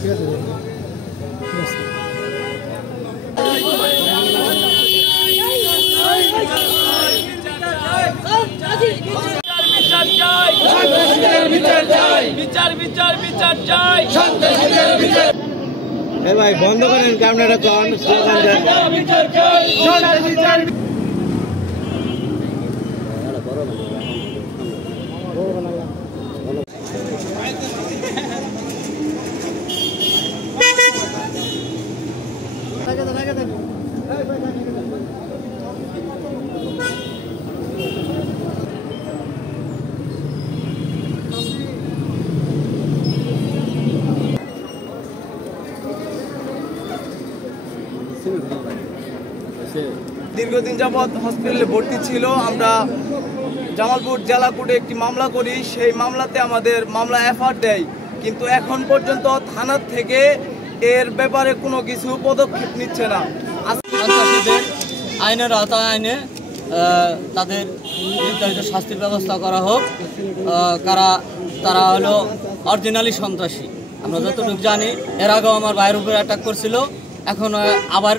ঠিক আছে ভাই বন্ধ করেন ক্যামেরাটা কোন দীর্ঘদিন যাবৎ হসপিটালে ভর্তি ছিল। আমরা জামালপুর জেলা কোর্টে একটি মামলা করি, সেই মামলাতে আমাদের মামলা এফআইআর দেয়, কিন্তু এখন পর্যন্ত থানা থেকে এর ব্যাপারে কোনো কিছু পদক্ষেপ নিচ্ছে না। সন্ত্রাসীদের আইনের আওতায় আইনে তাদের নির্ধারিত শাস্তির ব্যবস্থা করা হোক। তারা হলো অরিজিনালি সন্ত্রাসী। আমরা যতটুকু জানি, এর আগেও আমার ভাইয়ের উপরে অ্যাটাক করছিল, এখন আবার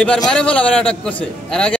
এবার মেরে ফেলা আবার অ্যাটাক করছে। এর আগে